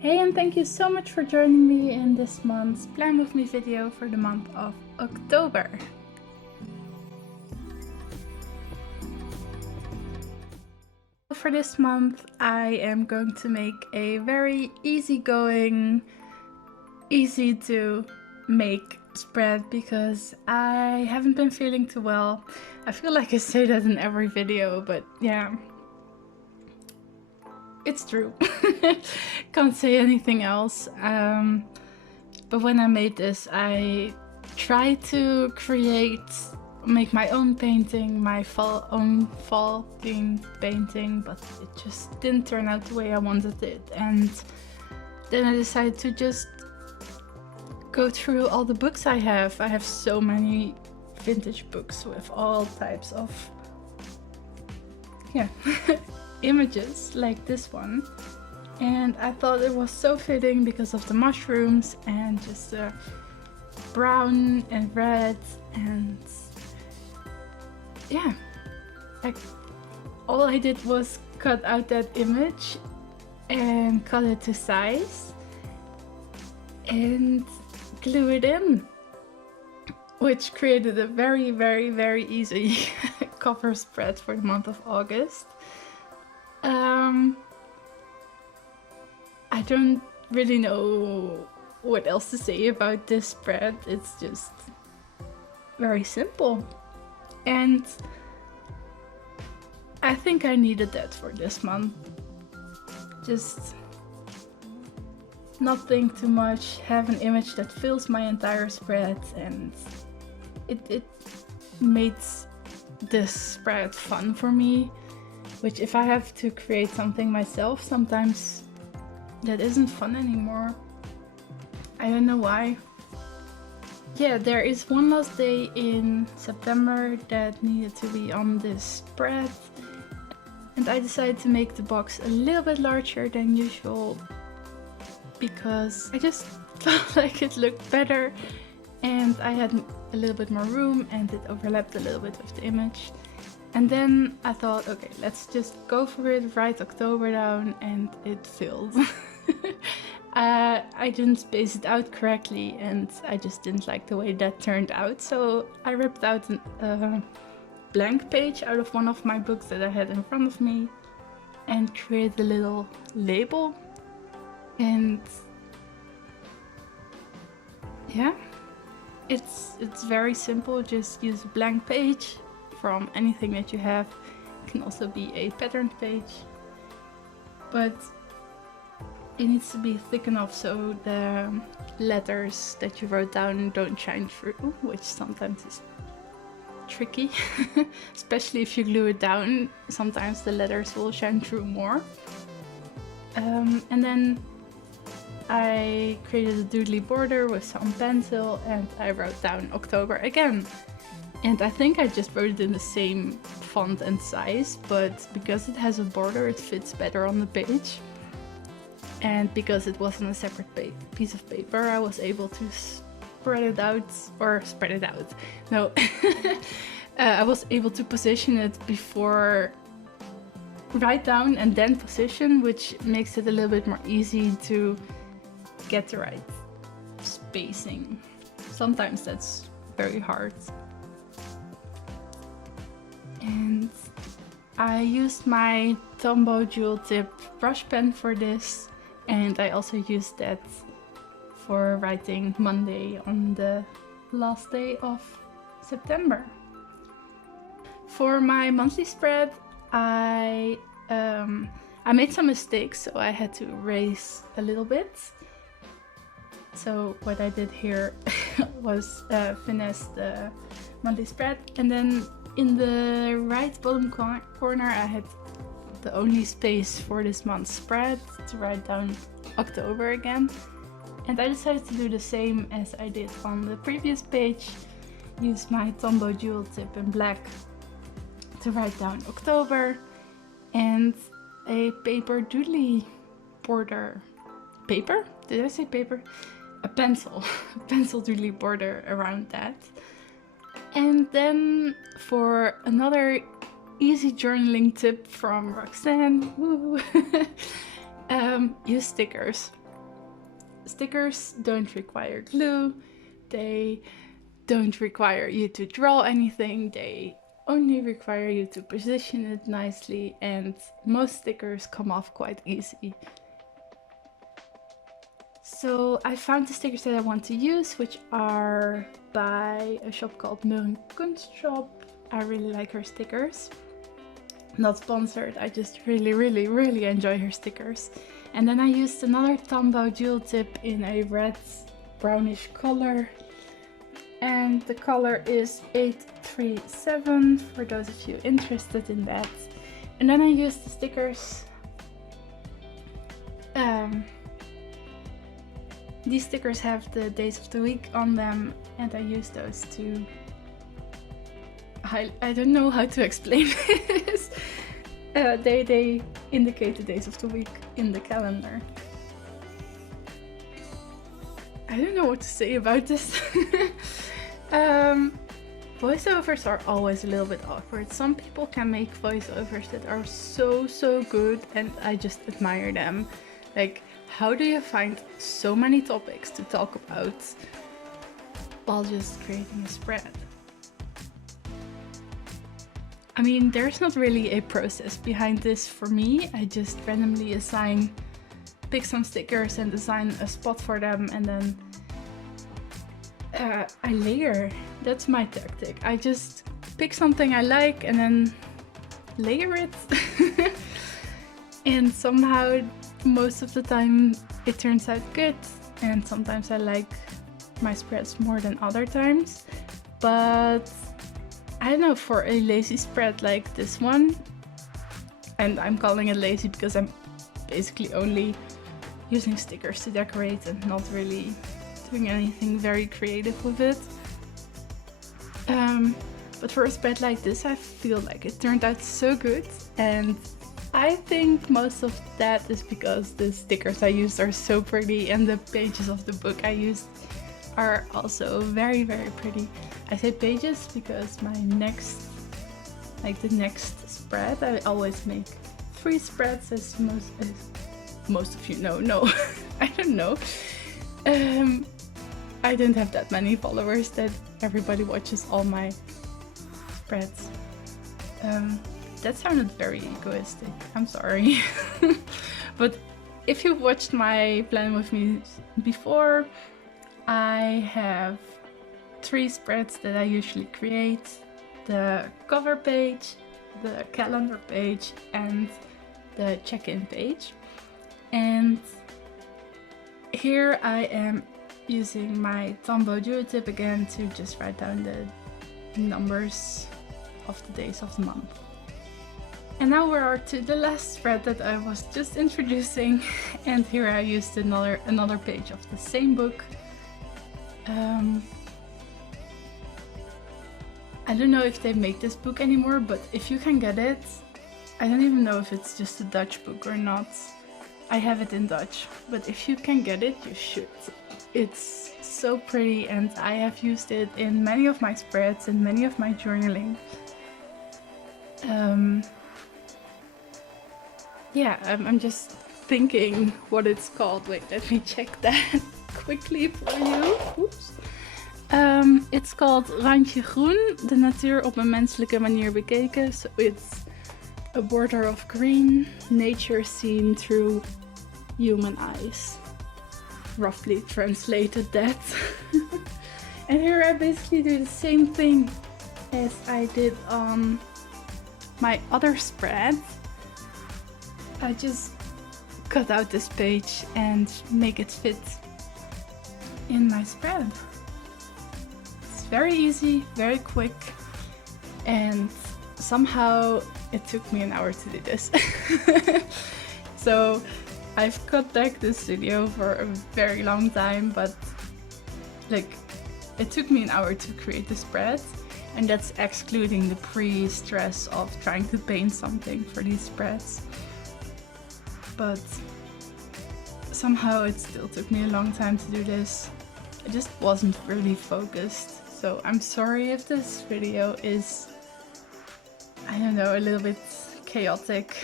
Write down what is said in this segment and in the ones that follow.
Hey, and thank you so much for joining me in this month's Plan With Me video for the month of October. For this month, I am going to make a very easygoing, easy to make spread because I haven't been feeling too well. I feel like I say that in every video, but yeah. It's true. Can't say anything else. But when I made this, I tried to make my own painting, my own fall themed painting, but it just didn't turn out the way I wanted it. And then I decided to just go through all the books I have. I have so many vintage books with all types of images like this one, and I thought it was so fitting because of the mushrooms and just the brown and red, and yeah, like all I did was cut out that image and cut it to size and glue it in, which created a very, very, very easy cover spread for the month of August. I don't really know what else to say about this spread. It's just very simple, and I think I needed that for this month. Just not think too much, have an image that fills my entire spread, and it made this spread fun for me. Which, if I have to create something myself, sometimes that isn't fun anymore. I don't know why. Yeah, there is one last day in September that needed to be on this spread. And I decided to make the box a little bit larger than usual because I just felt like it looked better and I had a little bit more room and it overlapped a little bit with the image. And then I thought, okay, let's just go for it, write October down, and it filled. I didn't space it out correctly and I just didn't like the way that turned out. So I ripped out a blank page out of one of my books that I had in front of me and created a little label. And yeah, it's very simple. Just use a blank page from anything that you have. It can also be a patterned page, but it needs to be thick enough so the letters that you wrote down don't shine through, which sometimes is tricky. Especially if you glue it down, sometimes the letters will shine through more. And then I created a doodly border with some pencil and I wrote down October again. And I think I just wrote it in the same font and size, but because it has a border, it fits better on the page. And because it was on a separate piece of paper, I was able to spread it out. No, I was able to position it before, write down and then position, which makes it a little bit more easy to get the right spacing. Sometimes that's very hard. And I used my Tombow jewel tip brush pen for this, and I also used that for writing Monday on the last day of September. For my monthly spread, I made some mistakes, so I had to erase a little bit. So what I did here was finesse the monthly spread, and then in the right bottom corner I had the only space for this month's spread to write down October again. And I decided to do the same as I did on the previous page. Use my Tombow jewel tip in black to write down October, and a paper doodly border. Paper? Did I say paper? A pencil. A pencil doodly border around that. And then for another easy journaling tip from Roxanne, use stickers. stickers don't require glue, they don't require you to draw anything, they only require you to position it nicely, and most stickers come off quite easy. So I found the stickers that I want to use, which are by a shop called Meuren Kunstshop. I really like her stickers. Not sponsored, I just really enjoy her stickers. And then I used another Tombow dual tip in a red brownish color. And the color is 837 for those of you interested in that. And then I used the stickers. These stickers have the days of the week on them, and I use those to... I don't know how to explain this. They indicate the days of the week in the calendar. I don't know what to say about this. Voiceovers are always a little bit awkward. Some people can make voiceovers that are so good, and I just admire them. Like, how do you find so many topics to talk about while just creating a spread? I mean, there's not really a process behind this for me. I just randomly pick some stickers and design a spot for them, and then I layer. That's my tactic. I just pick something I like and then layer it. And somehow, most of the time, it turns out good. And sometimes I like my spreads more than other times. But I don't know, for a lazy spread like this one, and I'm calling it lazy because I'm basically only using stickers to decorate and not really doing anything very creative with it. But for a spread like this, I feel like it turned out so good, and I think most of that is because the stickers I used are so pretty, and the pages of the book I used are also very pretty. I say pages because the next spread, I always make 3 spreads, as most of you know. No, I don't know. I don't have that many followers that everybody watches all my spreads. That sounded very egoistic. I'm sorry. But if you've watched my plan with me before, I have 3 spreads that I usually create: the cover page, the calendar page, and the check-in page. And here I am using my Tombow duo tip again to just write down the numbers of the days of the month. And now we are to the last spread that I was just introducing, and here I used another page of the same book. I don't know if they make this book anymore, but if you can get it, I don't even know if it's just a Dutch book or not. I have it in Dutch, but if you can get it, you should. It's so pretty, and I have used it in many of my spreads and many of my journaling. Yeah, I'm just thinking what it's called. Wait, let me check that quickly for you. Oops. It's called Randje Groen, de natuur op een menselijke manier bekeken. So it's a border of green, nature seen through human eyes. Roughly translated that. And here I basically do the same thing as I did on my other spread. I just cut out this page and make it fit in my spread. It's very easy, very quick, and somehow it took me an hour to do this. So I've cut back this video for a very long time, but like it took me an hour to create the spread, and that's excluding the pre-stress of trying to paint something for these spreads. But somehow it still took me a long time to do this. I just wasn't really focused. So I'm sorry if this video is, I don't know, a little bit chaotic.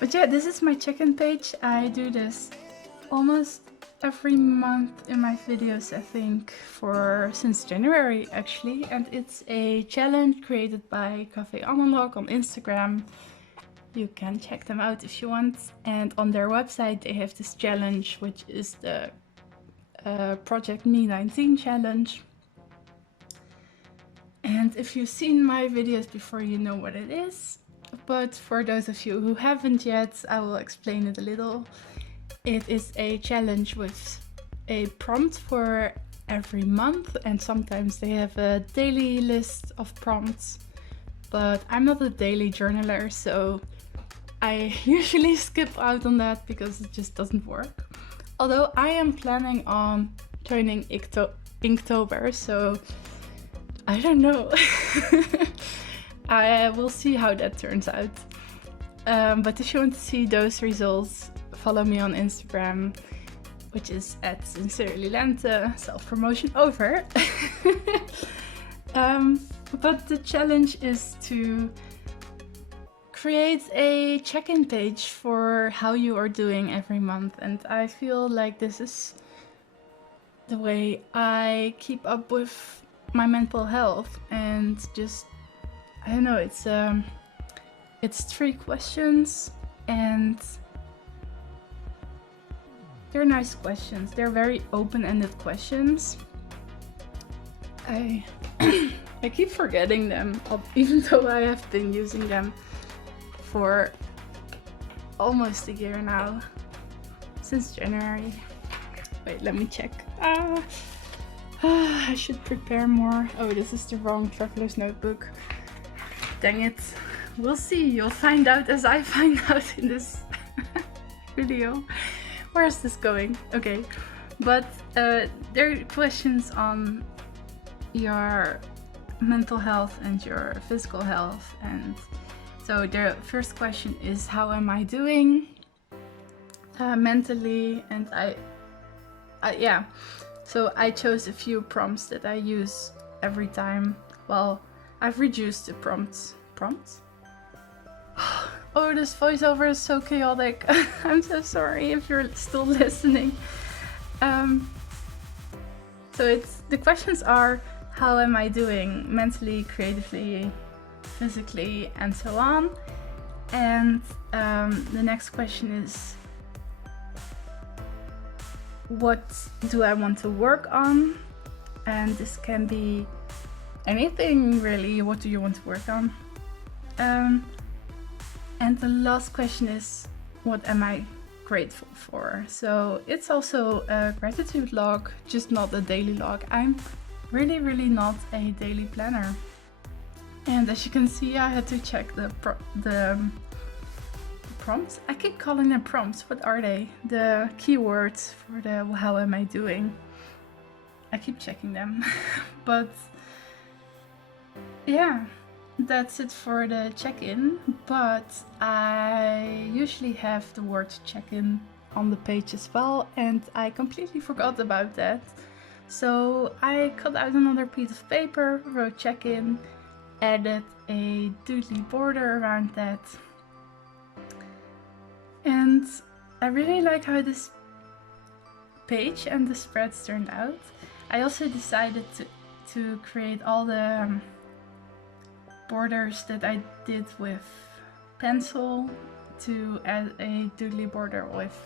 But yeah, this is my check-in page. I do this almost every month in my videos, I think, since January actually. And it's a challenge created by Café Analog on Instagram. You can check them out if you want. And on their website they have this challenge, which is the Project Me 19 challenge. And if you've seen my videos before, you know what it is. But for those of you who haven't yet, I will explain it a little. It is a challenge with a prompt for every month, and sometimes they have a daily list of prompts. But I'm not a daily journaler, so I usually skip out on that because it just doesn't work. Although I am planning on joining Inktober, so I don't know. I will see how that turns out. But if you want to see those results, follow me on Instagram, which is @sincerelylente. Self-promotion over. But the challenge is to create a check-in page for how you are doing every month, and I feel like this is the way I keep up with my mental health. And just, I don't know, it's 3 questions, and they're nice questions. They're very open-ended questions. I keep forgetting them, even though I have been using them for almost a year now, since January. Wait, let me check. I should prepare more. Oh, this is the wrong traveler's notebook. Dang it. We'll see. You'll find out as I find out in this video. Where is this going? Okay. But there are questions on your mental health and your physical health. And so the first question is, how am I doing mentally? And yeah. So I chose a few prompts that I use every time. Well, I've reduced the prompts. Prompts? Oh, this voiceover is so chaotic. I'm so sorry if you're still listening. So the questions are, how am I doing mentally, creatively, physically, and so on. And the next question is, what do I want to work on? And this can be anything really. What do you want to work on? And the last question is, what am I grateful for? So it's also a gratitude log, just not a daily log. I'm really not a daily planner. And as you can see, I had to check the prompts. I keep calling them prompts. What are they? The keywords for the how am I doing? I keep checking them. But yeah, that's it for the check-in. But I usually have the word check-in on the page as well, and I completely forgot about that. So I cut out another piece of paper, wrote check-in, added a doodly border around that. And I really like how this page and the spreads turned out. I also decided to create all the borders that I did with pencil, to add a doodly border with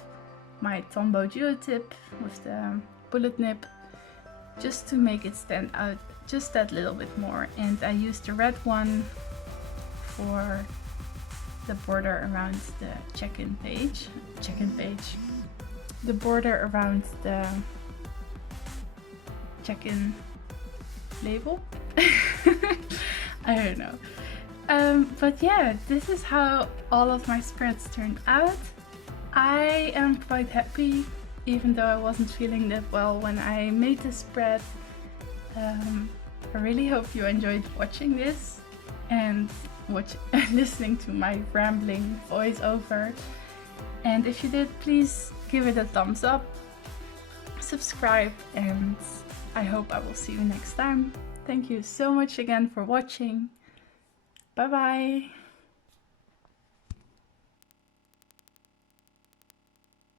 my Tombow duo tip with the bullet nib, just to make it stand out just that little bit more. And I used the red one for the border around the check-in page. The border around the check-in label. I don't know. But yeah, this is how all of my spreads turned out. I am quite happy, even though I wasn't feeling that well when I made this spread. I really hope you enjoyed watching this and listening to my rambling voiceover. And if you did, please give it a thumbs up, subscribe, and I hope I will see you next time. Thank you so much again for watching. Bye bye!